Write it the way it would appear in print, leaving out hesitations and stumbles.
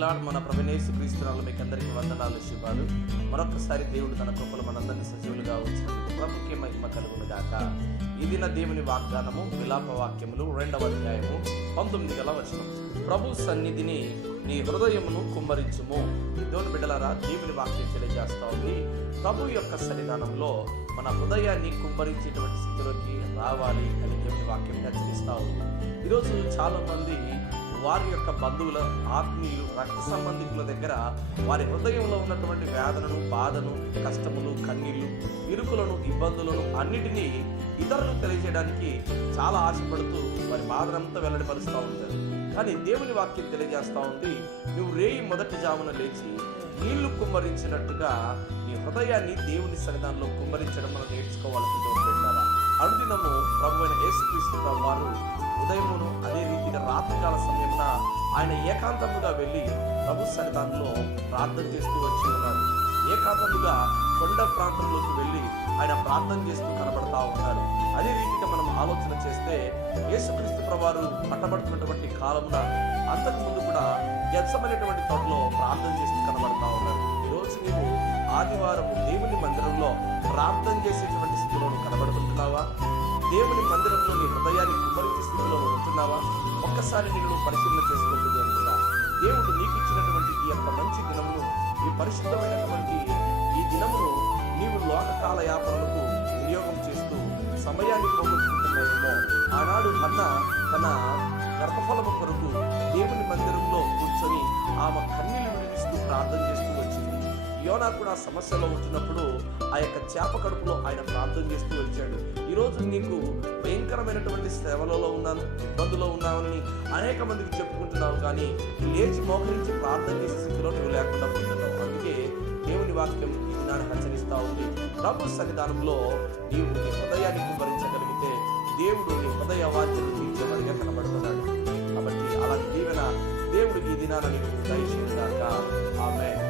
ప్రైజ్లాడ్. మన ప్రభువైన యేసుక్రీస్తునామములో మీకు అందరికీ వందనాలు, శుభాలు. మరొకసారి దేవుడు తన కృపలో మనందరినీ సజీవులుగా ఉంచినందుకు ప్రభుకే మహిమ కలుగును గాక. ఈ దిన దేవుని వాగ్దానము విలాప వాక్యములు 2వ అధ్యాయము 19వ వచనం. ప్రభు సన్నిధిని నీ హృదయమును కుమ్మరించుము. దేవుని బిడ్డలారా, దేవుని వాక్యం తెలియజేస్తా ఉంది. ప్రభు యొక్క సన్నిధానంలో మన హృదయాన్ని కుమ్మరించేటువంటి స్థితిలోకి రావాలి అని దేవుని వాక్యం హెచ్చరిస్తూ ఉంది. ఈరోజు చాలా మంది వారి యొక్క బంధువుల, ఆత్మీయులు, రక్త సంబంధికుల దగ్గర వారి హృదయంలో ఉన్నటువంటి వేదనను, బాధను, కష్టములు, కన్నీళ్లు, ఇరుకులను, ఇబ్బందులను అన్నిటినీ ఇతరులకు తెలియజేయడానికి చాలా ఆశపడుతూ వారి బాధనంతా వెల్లడిపరుస్తూ ఉంటారు. కానీ దేవుని వాక్యం తెలియజేస్తూ ఉంది, నువ్వు రేయి మొదటి జామున లేచి నీళ్లు కుమ్మరించినట్టుగా నీ హృదయాన్ని దేవుని సన్నిధానంలో కుమ్మరించడం మనం నేర్చుకోవాల్సింది ఉంటారా. అనుదినము ప్రభువైన యేసుక్రీస్తు వారు ఉదయమును అదే రీతిగా రాత్రికాల సమయమున ఆయన ఏకాంతముగా వెళ్ళి ప్రభు సన్నిధానంలో ప్రార్థన చేస్తూ వచ్చి ఉన్నారు. ఏకాంతముగా కొండ ప్రాంతంలోకి వెళ్ళి ఆయన ప్రార్థన చేస్తూ కనబడతా ఉన్నారు. అదే రీతిగా మనం ఆలోచన చేస్తే యేసుక్రీస్తు ప్రభువారు పట్టబడుతున్నటువంటి కాలమున అంతకు ముందు కూడా గెత్సెమనేటువంటి తోటలో ప్రార్థన చేస్తూ కనబడతా ఉన్నారు. ఈరోజు నీవు ఆదివారం దేవుని మందిరంలో ప్రార్థన చేసేటువంటి స్థితిలో కనబడుతుంటున్నావా? దేవుని మందిరంలో నీ హృదయాన్ని కుమ్మరించే స్థితిలో ఉంటున్నావా? ఒక్కసారి నేను పరిశీలన చేసుకుంటుంది అంటున్నా. దేవుడు నీకు ఇచ్చినటువంటి ఈ యొక్క మంచి దినమును, ఈ పరిశుద్ధమైనటువంటి ఈ దినమును నీవు లోకకాల యాపనలకు వినియోగం చేస్తూ సమయాన్ని పోగొట్టుకుంటున్నావేమో. ఆనాడు అన్న తన గర్భఫలము కొరకు దేవుని మందిరంలో కూర్చొని ఆమె కన్నీళ్లు విడిస్తూ ప్రార్థన చేస్తూ వచ్చింది. యోనా కూడా సమస్యలో ఉంటున్నప్పుడు ఆ యొక్క చేప కడుపులో ఆయన ప్రార్థన చేస్తూ వచ్చాడు. ఈరోజు నీకు భయంకరమైనటువంటి శ్రమలలో ఉన్నాను, ఇబ్బందులో ఉన్నానని అనేక మందికి చెప్పుకుంటున్నావు, కానీ లేచి మోకరించి ప్రార్థన చేసే స్థితిలో నువ్వు లేకుండా ఉంటున్నావు. అందుకే దేవుని వాక్యం ఈ దినాన్ని హెచ్చరిస్తూ ఉంది. ప్రభు సన్నిధానంలో నీవు నీ హృదయాన్ని కుమ్మరించగలిగితే దేవుడు నీ హృదయ వాంఛను తీర్చేవాడిగా కనబడుతున్నాడు. కాబట్టి అలాంటి దీవెన దేవుడికి ఈ దినాన్ని నీకు దయచేయుగాక. ఆమేన్.